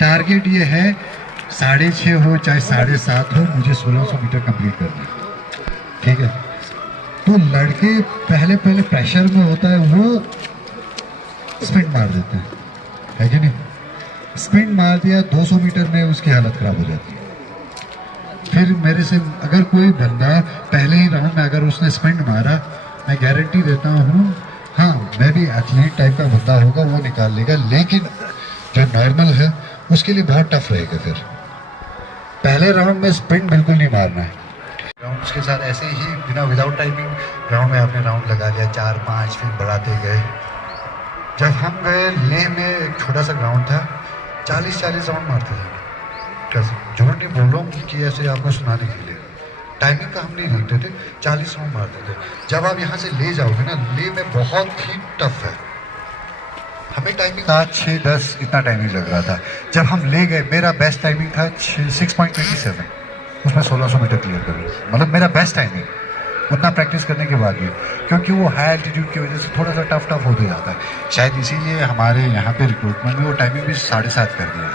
Target ये है 6.5 हो चाहे 7.5 हो, मुझे 1600 मीटर कंप्लीट करना है, ठीक है। तो लड़के पहले प्रेशर में होता है, वो स्पिन मार देते हैं, है कि नहीं? स्पिन मार दिया 200 मीटर में, उसकी हालत ख़राब हो जाती है। फिर मेरे से अगर कोई बंदा पहले ही राउंड में अगर उसने स्पिन मारा, मैं गारंटी देता हूँ, हाँ मैं भी एथलीट टाइप का बंदा होगा, वो निकाल लेगा। लेकिन जो नॉर्मल है उसके लिए बहुत टफ रहेगा। फिर पहले राउंड में स्पिन बिल्कुल नहीं मारना है। राउंड के साथ ऐसे ही बिना विदाउट टाइमिंग राउंड में आपने राउंड लगा लिया, 4-5 फिर बढ़ाते गए। जब हम गए लेह में, एक छोटा सा ग्राउंड था, 40 राउंड मारते थे। कैसे झूठ नहीं बोल रहा हूँ कि ऐसे आपको सुनाने के लिए, टाइमिंग का हम नहीं देखते थे, 40 राउंड मारते थे। जब आप यहाँ से ले जाओगे ना, ले में बहुत ही टफ है। हमें टाइमिंग 7-6-10 इतना टाइमिंग लग रहा था। जब हम ले गए, मेरा बेस्ट टाइमिंग था 6.27, उसमें 1600 मीटर क्लियर कर लिया। मतलब मेरा बेस्ट टाइमिंग, उतना प्रैक्टिस करने के बाद भी, क्योंकि वो हाई एल्टीट्यूड की वजह से थोड़ा सा टफ होते जाता है। शायद इसीलिए हमारे यहाँ पे रिक्रूटमेंट में वो टाइमिंग भी 7.5 कर दिया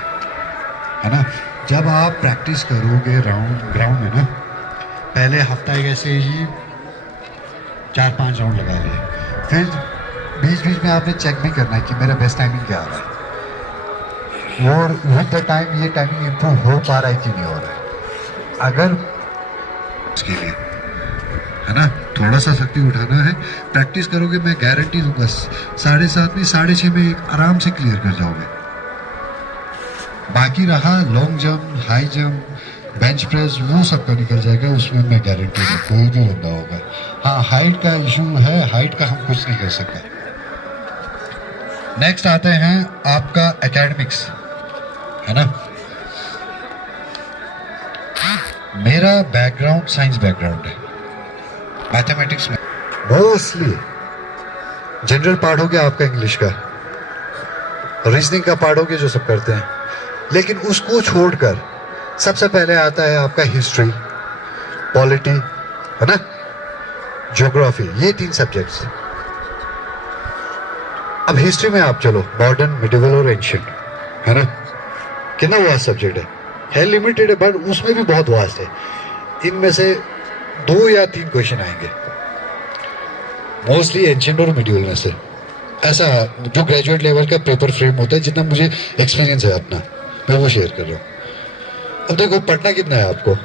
है ना। जब आप प्रैक्टिस करोगे ग्राउंड में ना, पहले हफ्ता एक ऐसे ही 4-5 राउंड लगा लिए, फिर बीच में आपने चेक भी करना है कि मेरा बेस्ट टाइमिंग क्या आ रहा है, और विद द टाइम ये टाइमिंग इम्प्रूव हो पा रहा है कि नहीं हो रहा है। अगर उसके लिए है ना थोड़ा सा शक्ति उठाना है, प्रैक्टिस करोगे, मैं गारंटी दूंगा 7.5 नहीं 6.5 में आराम से क्लियर कर जाओगे। बाकी रहा long jump, high jump, bench press, वो सब का निकल जाएगा, उसमें मैं गारंटी दूँ कोई भी बंदा होगा। हाँ, हाइट का इशू है, हाइट का हम कुछ नहीं कर सकते। नेक्स्ट आते हैं आपका एकेडमिक्स, है ना। मेरा बैकग्राउंड साइंस बैकग्राउंड है, मैथमेटिक्स में मोस्टली। जनरल पार्ट हो गया आपका इंग्लिश का, रीजनिंग का पार्ट हो गया जो सब करते हैं, लेकिन उसको छोड़कर सबसे पहले आता है आपका हिस्ट्री, पॉलिटी, है ना, ज्योग्राफी, ये 3 सब्जेक्ट्स। अब हिस्ट्री में आप चलो, मॉडर्न, मिडिवल और एंशिएंट, है ना। कितना वास्ट सब्जेक्ट है लिमिटेड है, बट उसमें भी बहुत वास्ट है। इनमें से 2 या 3 क्वेश्चन आएंगे मोस्टली एंशिएंट और मिडिवल में से। ऐसा जो ग्रेजुएट लेवल का पेपर फ्रेम होता है, जितना मुझे एक्सपीरियंस है अपना, मैं वो शेयर कर रहा हूँ। अब देखो पढ़ना कितना है आपको,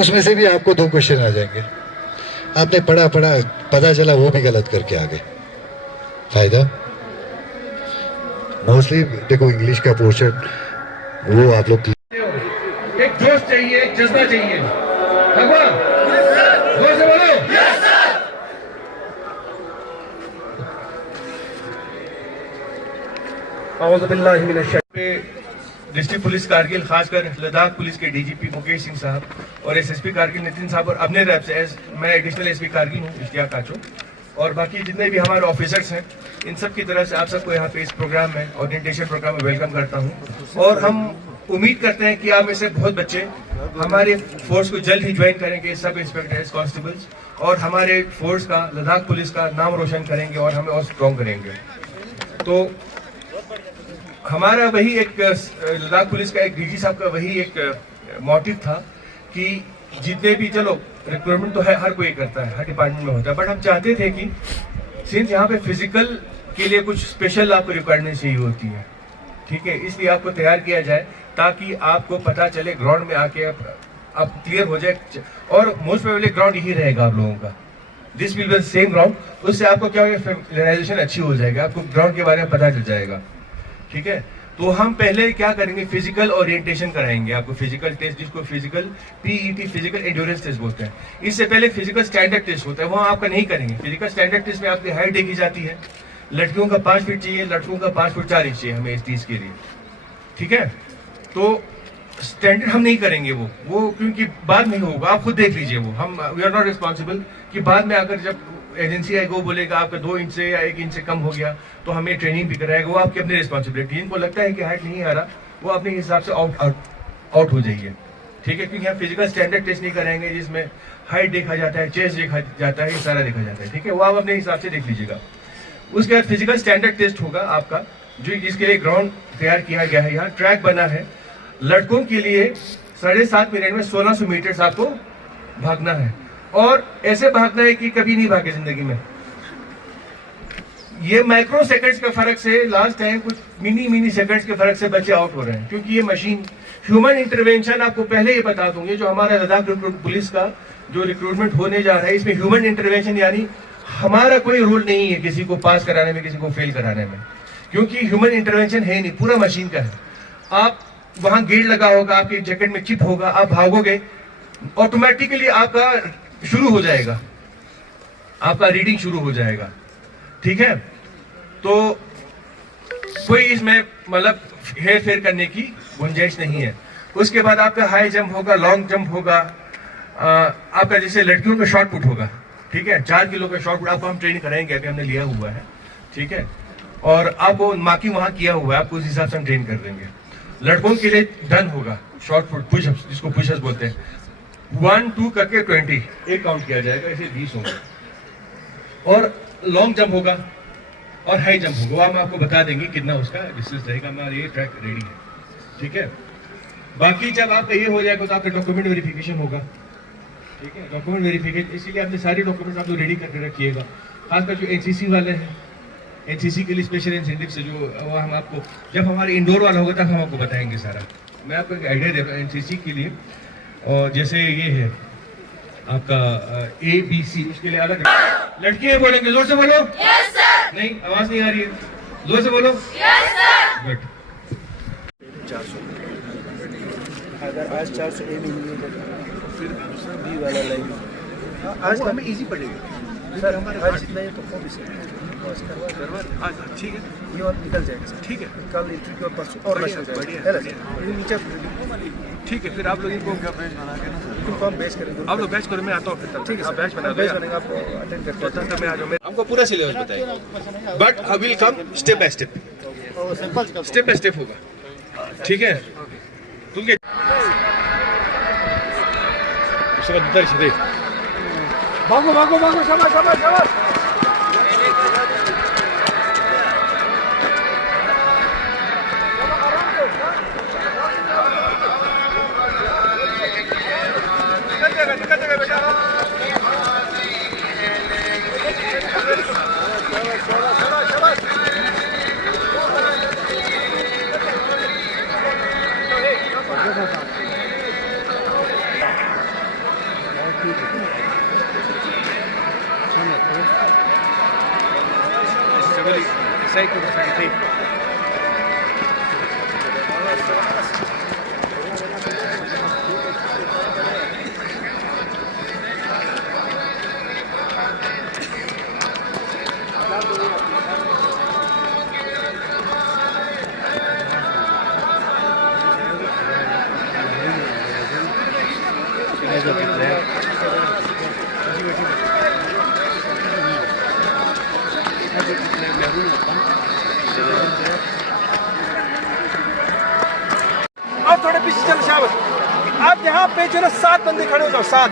उसमें से भी आपको 2 क्वेश्चन आ जाएंगे। आपने पढ़ा पता चला वो भी गलत करके आ गए, फायदा। मोस्टली देखो इंग्लिश का पोर्शन वो आप लोग, एक जोश चाहिए, एक जज्बा चाहिए। भगवान जोर से बोलो। डिस्ट्रिक्ट पुलिस कारगिल, खासकर लद्दाख पुलिस के डीजीपी मुकेश सिंह साहब और एसएसपी कारगिल नितिन साहब, और अपने तरफ से मैं एडिशनल एसपी कारगिल हूँ इश्तियाक काचो, और बाकी जितने भी हमारे ऑफिसर्स हैं, इन सब की तरफ से आप सबको यहाँ पे इस प्रोग्राम में, ओरिएंटेशन प्रोग्राम में वेलकम करता हूँ। और हम उम्मीद करते हैं कि आप में से बहुत बच्चे हमारे फोर्स को जल्द ही ज्वाइन करेंगे, सब इंस्पेक्टर्स, कांस्टेबल्स, और हमारे फोर्स का, लद्दाख पुलिस का नाम रोशन करेंगे और हमें और स्ट्रॉन्ग करेंगे। तो हमारा वही एक लद्दाख पुलिस का, एक डीजी साहब का वही एक मोटिव था कि जितने भी, चलो रिक्रूटमेंट तो है, हर कोई करता है, हर डिपार्टमेंट में होता है, बट हम चाहते थे कि सिंस यहाँ पे फिजिकल के लिए कुछ स्पेशल आपको रिक्वायरमेंट चाहिए होती है, ठीक है, इसलिए आपको तैयार किया जाए ताकि आपको पता चले ग्राउंड में आके आप क्लियर हो जाए। और मोस्ट प्रोबेबली ग्राउंड यही रहेगा आप लोगों का, this will be same ground. उससे आपको क्या होगा, फैमिलियराइजेशन अच्छी हो जाएगी, आपको ग्राउंड के बारे में पता चल जाएगा, ठीक है। तो हम पहले क्या करेंगे, फिजिकल ओरिएंटेशन कराएंगे आपको, फिजिकल टेस्ट, जिसको physical PET, physical endurance test बोलते हैं। इससे पहले फिजिकल स्टैंडर्ड टेस्ट होता है, वहाँ आपका नहीं करेंगे। फिजिकल स्टैंडर्ड टेस्ट में आपकी हाइट देखी जाती है, लड़कियों का 5 फीट चाहिए, लड़कों का 5 फुट 4 इंच चाहिए हमें इस चीज के लिए, ठीक है। तो स्टैंडर्ड हम नहीं करेंगे वो क्योंकि बाद में होगा, आप खुद देख लीजिए, वो हम वी आर नॉट रिस्पॉन्सिबल कि बाद में अगर जब एजेंसी आएगी वो बोलेगा आपका 2 इंच से या 1 इंच से कम हो गया तो हमें ट्रेनिंग भी कराएगा, वो आपकी अपनी रिस्पॉन्सिबिलिटी। जिनको लगता है कि हाइट नहीं आ रहा, वो अपने हिसाब से आउट हो जाइए, ठीक है, क्योंकि हम फिजिकल स्टैंडर्ड टेस्ट नहीं कराएंगे जिसमें हाइट देखा जाता है, चेस्ट देखा जाता है, ये सारा देखा जाता है, ठीक है, वो आप अपने हिसाब से देख लीजिएगा। उसके बाद फिजिकल स्टैंडर्ड टेस्ट होगा आपका, जो जिसके लिए ग्राउंड तैयार किया गया है, यहाँ ट्रैक बना है। लड़कों के लिए 7.5 मिनट में 1600 मीटर आपको भागना है, और ऐसे भागना है कि कभी नहीं भागे जिंदगी में। ये माइक्रो सेकंड्स के फर्क से, लास्ट टाइम कुछ मिनी सेकंड्स के फर्क से बच्चे आउट हो रहे हैं, क्योंकि ये मशीन ह्यूमन इंटरवेंशन, आपको पहले ही बता दूंगी, जो हमारा लद्दाख पुलिस का जो रिक्रूटमेंट होने जा रहा है, इसमें ह्यूमन इंटरवेंशन यानी हमारा कोई रोल नहीं है किसी को पास कराने में, किसी को फेल कराने में, क्योंकि ह्यूमन इंटरवेंशन है नहीं, पूरा मशीन का है। आप वहां गेट लगा होगा, आपके जैकेट में चिप होगा, आप भागोगे, ऑटोमेटिकली आपका शुरू हो जाएगा, आपका रीडिंग शुरू हो जाएगा, ठीक है। तो कोई इसमें मतलब हेर फेर करने की गुंजाइश नहीं है। उसके बाद आपका हाई जंप होगा, लॉन्ग जंप होगा, आपका जैसे लड़कियों का शॉर्ट पुट होगा, ठीक है, 4 किलो का शॉर्ट पुट आपको हम ट्रेनिंग कराएंगे, अभी हमने लिया हुआ है, ठीक है, और आपको मार्किंग वहां किया हुआ है, आपको उस हिसाब से हम ट्रेन कर देंगे। लड़कों के लिए डन होगा शॉर्ट पुट, पुशअप्स, जिसको पुशअप्स बोलते हैं, 1 2 करके 20 एक काउंट किया जाएगा, ऐसे 20 होंगे। और लॉन्ग जंप होगा और हाई जंप होगा, हम आपको बता देंगे कितना उसका डिस्टेंस रहेगा, हमारा ये ट्रैक रेडी है, ठीक है। बाकी जब आपका ये हो जाएगा तो आपका डॉक्यूमेंट वेरिफिकेशन होगा, ठीक है, डॉक्यूमेंट वेरिफिकेशन, इसीलिए आपने सारे डॉक्यूमेंट्स आप लोग रेडी करके रखिएगा। खासकर जो एनसीसी वाले हैं, एनसीसी के लिए स्पेशल इंसेंटिव से जो हम आपको, जब हमारे इंडोर वाला होगा तब हम आपको बताएंगे सारा। मैं आपको एक आइडिया दे रहा हूँ एनसीसी के लिए, और जैसे ये है आपका ABC, उसके लिए अलग। लड़कियां बोलेंगे, जोर से बोलो। Yes sir. नहीं, आवाज नहीं आ रही है, जोर से बोलो। Yes sir. गुड। 400 अगर आज 400 ए मिल गई फिर दूसरा बी वाला लाइन आज हमें इजी पड़ेगा सर, हमारे आज जितना ये तो भी सर आज ठीक है, ये और निकल जाएगा सर, ठीक है, कल इंटरव्यू के परसों और बढ़िया है नीचे, ठीक है। फिर आप लोग इनको क्या बैच बना के ना सर, फॉर्म बैच करेंगे, आप लोग बैच करो, मैं आता हूँ फिर, ठीक है, आप बैच बना, बैच बनेगा, आपको अटेंड करते हैं, मैं आ जाऊँ, हमको पूरा सिलेबस बताइए, but I will come step by step, step by step होगा, ठीक है। तुमके उसका दूसरा शरीर भागो भागो भागो, शाबाश शाबाश शाबाश। आप थोड़े पीछे चलो, शाबाश। आप यहाँ पे जो ना 7 बंदे खड़े हो जाओ, 7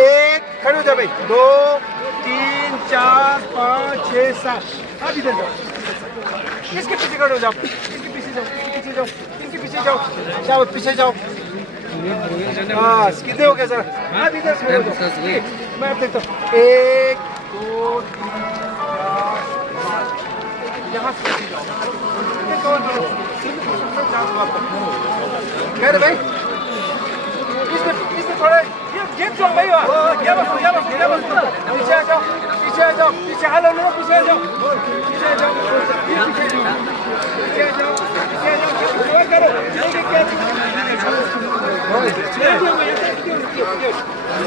1 खड़े हो जाओ भाई, 2 3 4 5 6 7 आप इधर जाओ, इसके पीछे खड़े हो जाओ, इसके पीछे जाओ, इसके पीछे जाओ, इसके पीछे जाओ, शाबाश, पीछे जाओ, बस। कितने हो गए सर, आप इधर से हो जाओ, मैं आप देखता हूँ, 1 2 3 4 यहाँ से कह रहे भाई, इसमें थोड़े ये गेट जो भाई, क्या बस पीछे आ जाओ, पीछे आ जाओ, पीछे हालो लो, पीछे आ जाओ, पीछे आ जाओ, पीछे आ जाओ, पीछे आ जाओ, पीछे आ जाओ, करो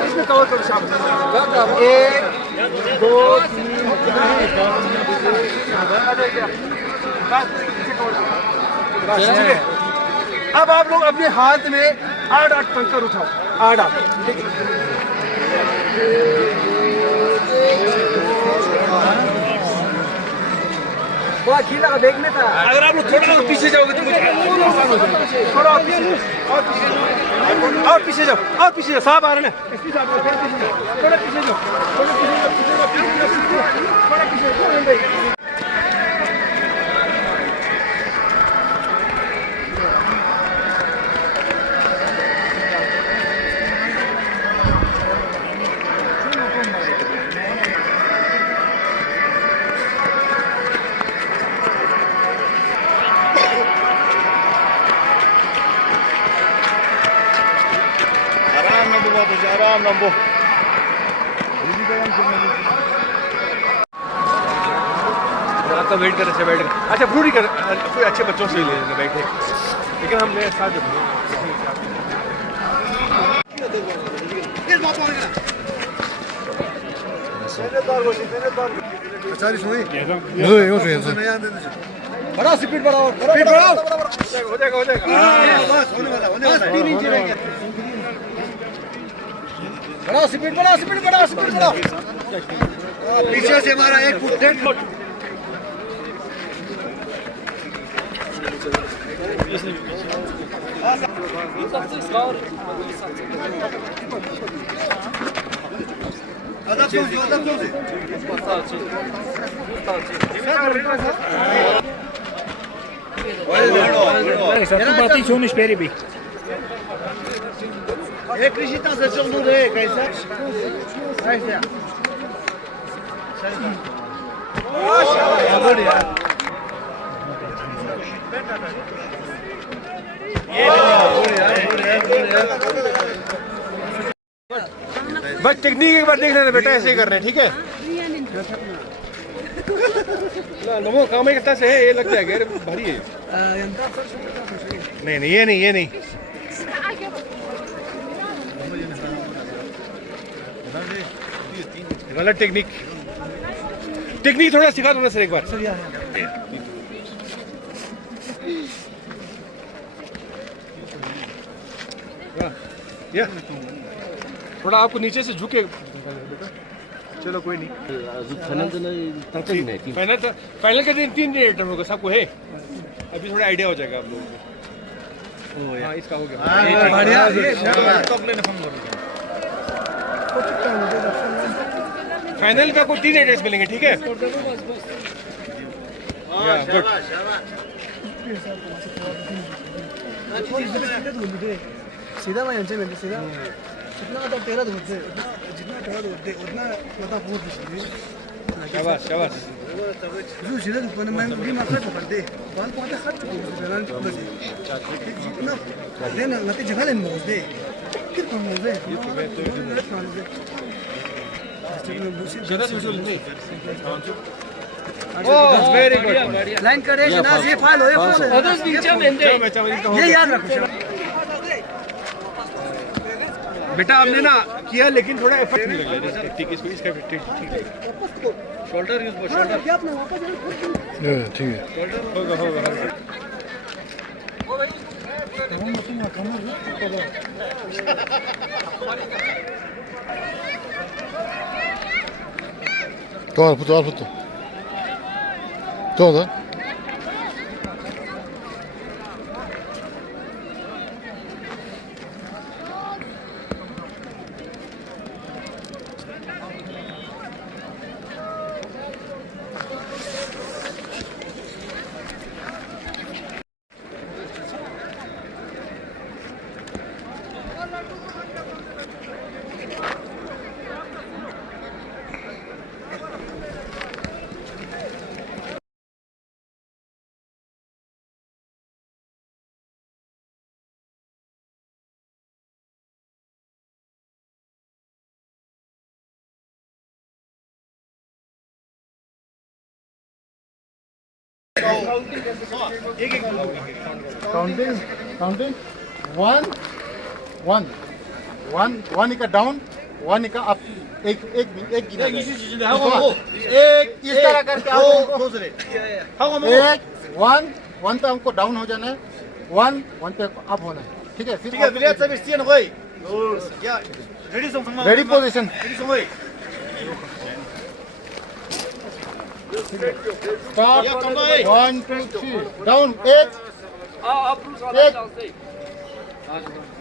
इसमें कवर करो, शाबाश। 1 2 3 अब आप लोग अपने हाथ में 8 कंकर उठाओ, 8 ठीक है। वो अकेला बैग में था, अगर आप लोग थोड़ा पीछे जाओगे तो मुझे थोड़ा और पीछे जाओ, और पीछे जाओ, साहब आ रहे हैं, थोड़ा पीछे जाओ, थोड़ा पीछे जाओ, थोड़ा पीछे जाओ, बच्चे आराम नंबो आपका वेट कर अच्छा बैठ अच्छा फ्रूट ही कर कोई अच्छे बच्चों से ले लेंगे बैठे लेकिन हम मेरे साथ बड़ा स्पीड बढ़ाओ स्पीड बढ़ाओ हो जाएगा बस होने वाला 3 इंच रह गया बड़ा स्पीड बढ़ाओ पीछे से हमारा 1 फुट 1.5 फुट Кричит нас зачем нужно, कैसा बस टेक्निक एक बार देख लेना बेटा ऐसे ही कर रहे हैं ठीक है ना नमो काम ही कितना से है ये लगता है गैर भारी है नहीं ये नहीं गलत टेक्निक थोड़ा सिखा दो ना सर एक बार या थोड़ा आपको नीचे से झुके चलो कोई नहीं फाइनल के दिन 3 रेटर होगा सबको है अभी थोड़ा आइडिया हो जाएगा आप लोगों को हाँ इसका हो गया फाइनल में आपको 3 रेटर्स मिलेंगे ठीक है सीधा मैं यांचे म्हणजे सीधा जितना आता तेरा होते जितना तेरा होते उतना पता बहुत शाबाश जो सीधा दुकान में पूरी मात्रा पकड़ते बाल पहुंचे खर्च करना जितना लेना नती जगह लेने मोदे कित कौन मोदे वेरी गुड लाइन करे ना ये फाइल हो ये याद रखो बेटा आपने ना किया लेकिन थोड़ा एफर्ट नहीं लग रहा है ठीक है इसका ठीक है शोल्डर यूज शोल्डर ठीक है होगा तो काउंटिंग 1 1 1 का डाउन 1 का अप एक गिना एक इस तरह करके एक 1 पे हमको डाउन हो जाना है 1 पे अप होना है ठीक है फिर रेडी पोजीशन स्टार्ट 1 2 3 डाउन 1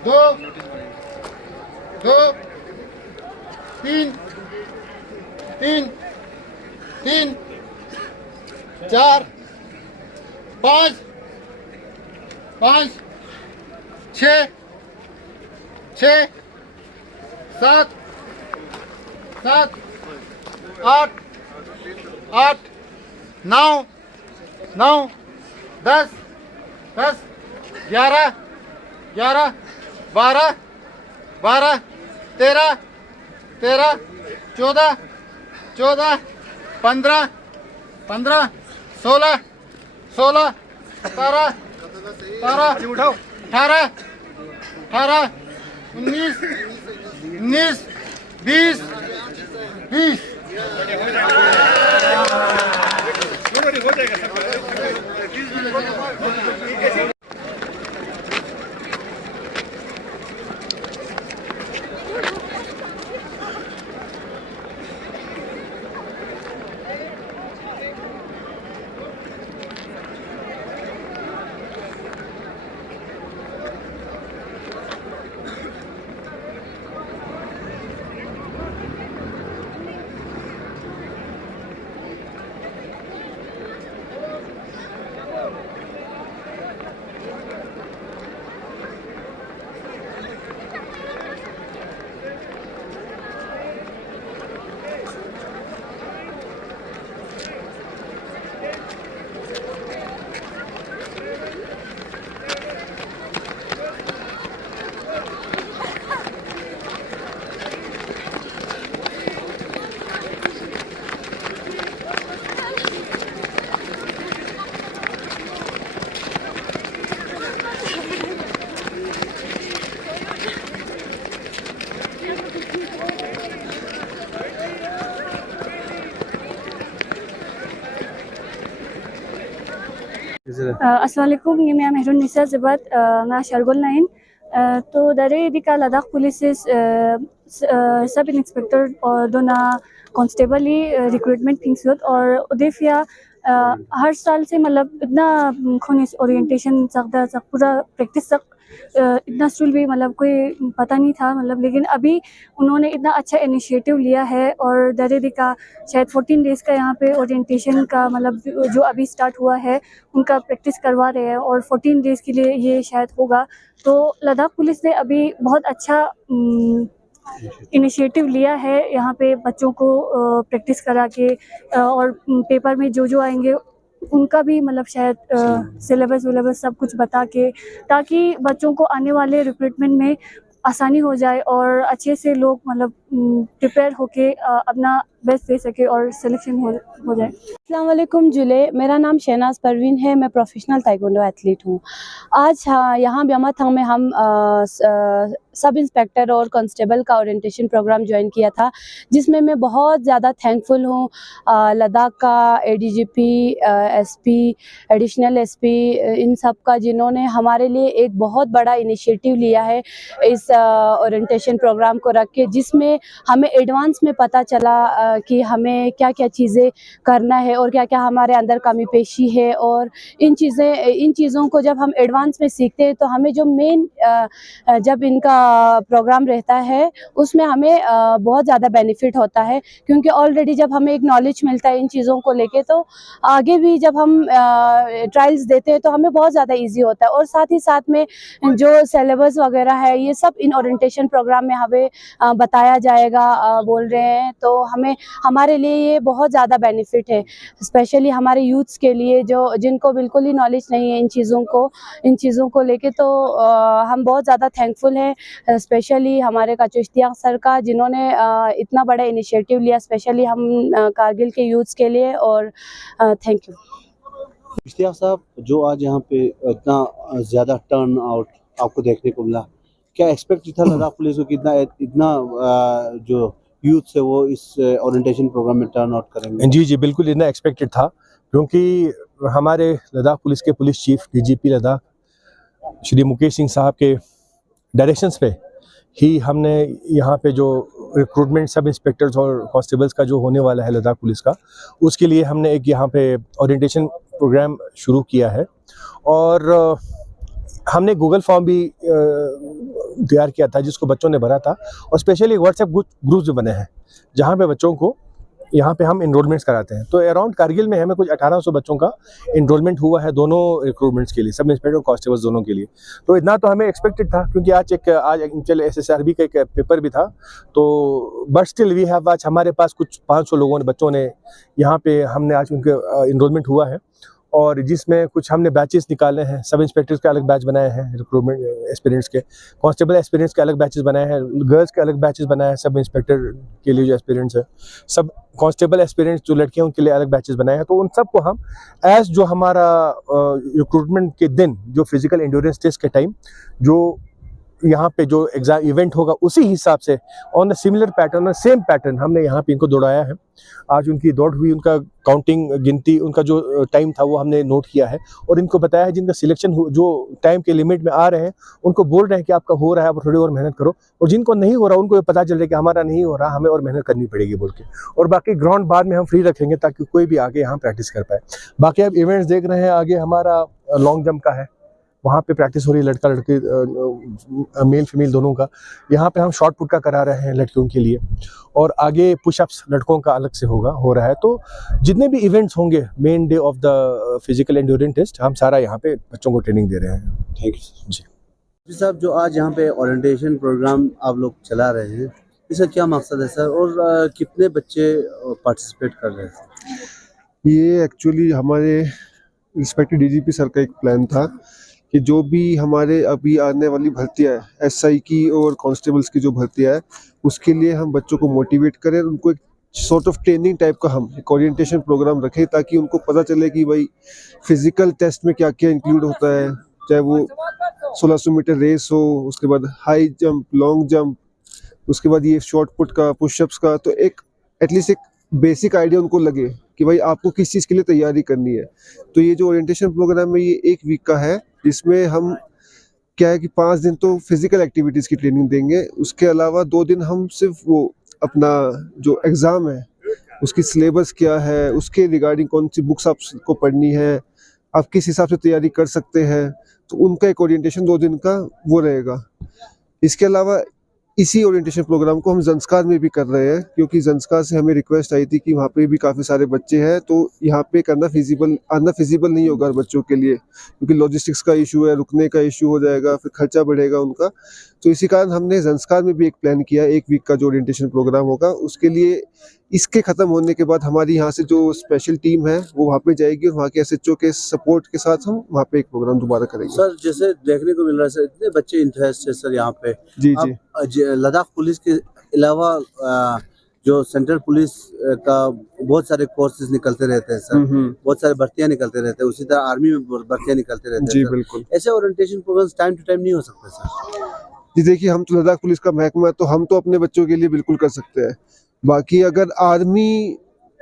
2 3 4 5 6 7 8 9 10 11 12 13 13 14 14 15 15 16 16 17 17 18 18 19 19 20 20 अस्सलाम वालेकुम, ये मैं महरून निसा ज़िबात मैं शरगुल नाइन तो दरे दिका लद्दाख पुलिस सब इंस्पेक्टर और दोना कांस्टेबल रिक्रूटमेंट थिंग्स और उदेफिया हर साल से मतलब इतना खोने ओरिएंटेशन तक पूरा प्रैक्टिस तक इतना स्टूल भी मतलब कोई पता नहीं था मतलब, लेकिन अभी उन्होंने इतना अच्छा इनिशिएटिव लिया है और दरेदी का शायद 14 डेज़ का यहाँ पे ओरिएंटेशन का मतलब जो अभी स्टार्ट हुआ है उनका प्रैक्टिस करवा रहे हैं और 14 डेज़ के लिए ये शायद होगा। तो लद्दाख पुलिस ने अभी बहुत अच्छा इनिशिएटिव लिया है यहाँ पे बच्चों को प्रैक्टिस करा के और पेपर में जो आएंगे उनका भी मतलब शायद सिलेबस सब कुछ बता के, ताकि बच्चों को आने वाले रिक्रूटमेंट में आसानी हो जाए और अच्छे से लोग मतलब प्रिपेयर होके अपना बेस्ट दे सके और सिलेक्शन हो जाए। अस्सलाम वालेकुम जुले, मेरा नाम शहनाज परवीन है, मैं प्रोफेशनल ताइक्वांडो एथलीट हूँ। आज यहाँ ब्यामाथंग में हम सब इंस्पेक्टर और कांस्टेबल का ओरिएंटेशन प्रोग्राम ज्वाइन किया था, जिसमें मैं बहुत ज़्यादा थैंकफुल हूँ लद्दाख का एडीजीपी, एसपी, एडिशनल एसपी, इन सब का, जिन्होंने हमारे लिए एक बहुत बड़ा इनिशिएटिव लिया है इस ओरिएंटेशन प्रोग्राम को रख के, जिसमें हमें एडवांस में पता चला कि हमें क्या क्या चीज़ें करना है और क्या क्या हमारे अंदर कमी पेशी है। और इन चीज़ों को जब हम एडवांस में सीखते हैं तो हमें जो मेन जब इनका प्रोग्राम रहता है उसमें हमें बहुत ज़्यादा बेनिफिट होता है, क्योंकि ऑलरेडी जब हमें एक नॉलेज मिलता है इन चीज़ों को लेके तो आगे भी जब हम ट्रायल्स देते हैं तो हमें बहुत ज़्यादा ईजी होता है। और साथ ही साथ में जो सिलेबस वगैरह है ये सब इन ओरिएंटेशन प्रोग्राम में हमें बताया जाएगा बोल रहे हैं, तो हमारे लिए ये बहुत ज़्यादा बेनिफिट है, स्पेशली हमारे यूथ्स के लिए जो जिनको बिल्कुल ही नॉलेज नहीं है इन चीज़ों को लेके। तो हम बहुत ज़्यादा थैंकफुल हैं स्पेशली हमारे काचो इश्तियाक सर का, जिन्होंने इतना बड़ा इनिशिएटिव लिया स्पेशली हम कारगिल के यूथ्स के लिए, और थैंक यू। इश्तियाक साहब, जो आज यहाँ पे इतना ज़्यादा टर्न आउट आपको देखने को मिला, क्या एक्सपेक्ट था लद्दाख पुलिस को कि इतना जो यूथ से वो इस ओरिएंटेशन प्रोग्राम में टर्न आउट करेंगे? जी बिल्कुल इतना एक्सपेक्टेड था, क्योंकि हमारे लद्दाख पुलिस के police chief DGP Ladakh Shri Mukesh Singh साहब के डायरेक्शंस पे ही हमने यहाँ पे जो रिक्रूटमेंट सब इंस्पेक्टर्स और कांस्टेबल्स का जो होने वाला है लद्दाख पुलिस का, उसके लिए हमने एक यहाँ पे ओरिएंटेशन प्रोग्राम शुरू किया है। और हमने गूगल फॉर्म भी तैयार किया था जिसको बच्चों ने भरा था, और स्पेशली व्हाट्सएप ग्रुप्स भी बने हैं जहाँ पे बच्चों को यहाँ पे हम इनरोलमेंट्स कराते हैं। तो अराउंड कारगिल में हमें कुछ 1800 बच्चों का इनरोलमेंट हुआ है दोनों रिक्रूटमेंट्स के लिए, सब इंस्पेक्टर और कांस्टेबल्स दोनों के लिए। तो इतना तो हमें एक्सपेक्टेड था, क्योंकि आज चले SSRB का एक पेपर भी था। तो बट स्टिल वी हैव, आज हमारे पास कुछ 500 बच्चों ने यहाँ पे हमने आज उनके इनरोलमेंट हुआ है। और जिसमें कुछ हमने बैचेस निकाले हैं। सब इंस्पेक्टर्स के अलग बैच बनाए हैं, रिक्रूटमेंट एस्पिरेंट्स के, कांस्टेबल एस्पिरेंट्स के अलग बैचेस बनाए हैं, गर्ल्स के अलग बैचेस बनाए हैं, सब इंस्पेक्टर के लिए जो एस्पिरेंट्स है, सब कांस्टेबल एस्पिरेंट्स जो लड़कियों के लिए अलग बैचेस बनाए हैं। तो उन सबको हम एज जो हमारा रिक्रूटमेंट के दिन जो फिजिकल एंड्योरेंस टेस्ट के टाइम जो यहाँ पे जो एग्जाम इवेंट होगा उसी हिसाब से ऑन द सिमिलर पैटर्न और सेम पैटर्न हमने यहाँ पे इनको दौड़ाया है। आज उनकी दौड़ हुई, उनका काउंटिंग गिनती, उनका जो टाइम था वो हमने नोट किया है और इनको बताया है जिनका सिलेक्शन जो टाइम के लिमिट में आ रहे हैं उनको बोल रहे हैं कि आपका हो रहा है, आप थोड़ी और मेहनत करो, और जिनको नहीं हो रहा उनको ये पता चल रहा है कि हमारा नहीं हो रहा, हमें और मेहनत करनी पड़ेगी बोल के। और बाकी ग्राउंड बाद में हम फ्री रखेंगे ताकि कोई भी आगे यहाँ प्रैक्टिस कर पाए। बाकी आप इवेंट्स देख रहे हैं, आगे हमारा लॉन्ग जंप का है, वहाँ पे प्रैक्टिस हो रही है लड़का लड़की मेल फीमेल दोनों का। यहाँ पे हम शॉर्ट पुट का करा रहे हैं लड़कियों के लिए, और आगे पुशअप्स लड़कों का अलग से हो रहा है। तो जितने भी इवेंट्स होंगे main day of the physical endurance test, हम सारा यहाँ पे बच्चों को ट्रेनिंग दे रहे हैं। थैंक यू जी साहब। जो आज यहाँ पे ओरिएंटेशन प्रोग्राम आप लोग चला रहे हैं, इसका क्या मकसद है सर, और कितने बच्चे पार्टिसिपेट कर रहे हैं? ये एक्चुअली हमारे इंस्पेक्टर डीजीपी सर का एक प्लान था कि जो भी हमारे अभी आने वाली भर्तियां है, एसआई की और कांस्टेबल्स की जो भर्तियां है, उसके लिए हम बच्चों को मोटिवेट करें, उनको एक सॉर्ट ऑफ ट्रेनिंग टाइप का हम एक ओरिएंटेशन प्रोग्राम रखें ताकि उनको पता चले कि भाई फिजिकल टेस्ट में क्या क्या इंक्लूड होता है, चाहे वो 1600 मीटर रेस हो, उसके बाद हाई जंप, लॉन्ग जंप, उसके बाद ये शॉर्ट पुट का, पुशअप्स का। तो एक एटलीस्ट एक बेसिक आइडिया उनको लगे कि भाई आपको किस चीज़ के लिए तैयारी करनी है। तो ये जो ओरिएंटेशन प्रोग्राम है ये 1 वीक का है, जिसमें हम क्या है कि 5 दिन तो फिजिकल एक्टिविटीज़ की ट्रेनिंग देंगे, उसके अलावा 2 दिन हम सिर्फ वो अपना जो एग्ज़ाम है उसकी सिलेबस क्या है, उसके रिगार्डिंग कौन सी बुक्स आपको पढ़नी है, आप किस हिसाब से तैयारी कर सकते हैं, तो उनका एक ओरिएंटेशन 2 दिन का वो रहेगा। इसके अलावा इसी ओरिएंटेशन प्रोग्राम को हम ज़ंस्कार में भी कर रहे हैं, क्योंकि ज़ंस्कार से हमें रिक्वेस्ट आई थी कि वहाँ पे भी काफ़ी सारे बच्चे हैं, तो यहाँ पे आना फिजिबल नहीं होगा बच्चों के लिए, क्योंकि लॉजिस्टिक्स का इशू है, रुकने का इशू हो जाएगा, फिर खर्चा बढ़ेगा उनका। तो इसी कारण हमने ज़ंस्कार में भी एक प्लान किया, 1 वीक का जो ओरिएंटेशन प्रोग्राम होगा उसके लिए। इसके ख़त्म होने के बाद हमारी यहाँ से जो स्पेशल टीम है वो वहाँ पे जाएगी और वहाँ के एसएचओ के सपोर्ट के साथ हम वहाँ पे एक प्रोग्राम दोबारा करेंगे। सर जैसे देखने को मिल रहा है सर, इतने बच्चे इंटरेस्ट है सर यहाँ पे। जी लद्दाख पुलिस के अलावा जो सेंट्रल पुलिस का बहुत सारे कोर्सेज निकलते रहते हैं सर, बहुत सारे भर्तियां निकलते रहते हैं, उसी तरह आर्मी में भर्तियां निकलते रहते हैं। जी बिल्कुल। ऐसे orientation programme time to time नहीं हो सकते सर? जी देखिए, हम तो लद्दाख पुलिस का महकमा है, तो हम तो अपने बच्चों के लिए बिल्कुल कर सकते हैं। बाकी अगर आर्मी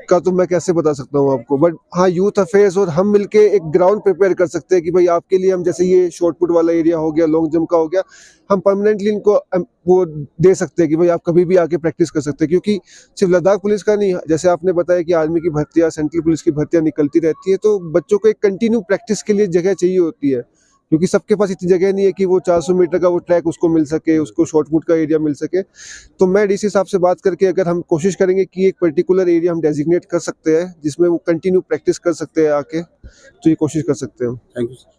का तो मैं कैसे बता सकता हूँ आपको, बट हाँ यूथ अफेयर्स और हम मिलके एक ग्राउंड प्रिपेयर कर सकते हैं कि भाई आपके लिए हम, जैसे ये शॉर्ट पुट वाला एरिया हो गया, लॉन्ग जंप का हो गया, हम परमानेंटली इनको वो दे सकते हैं कि भाई आप कभी भी आके प्रैक्टिस कर सकते हैं। क्योंकि सिर्फ लद्दाख पुलिस का नहीं, जैसे आपने बताया कि आर्मी की भर्तियाँ, सेंट्रल पुलिस की भर्तियाँ निकलती रहती है, तो बच्चों को एक कंटिन्यू प्रैक्टिस के लिए जगह चाहिए होती है, क्योंकि सबके पास इतनी जगह नहीं है कि वो 400 मीटर का वो ट्रैक उसको मिल सके, उसको शॉर्ट पुट का एरिया मिल सके। तो मैं डीसी साहब से बात करके अगर हम कोशिश करेंगे कि एक पर्टिकुलर एरिया हम डेजिग्नेट कर सकते हैं जिसमें वो कंटिन्यू प्रैक्टिस कर सकते हैं आके, तो ये कोशिश कर सकते हैं हम। Thank you sir.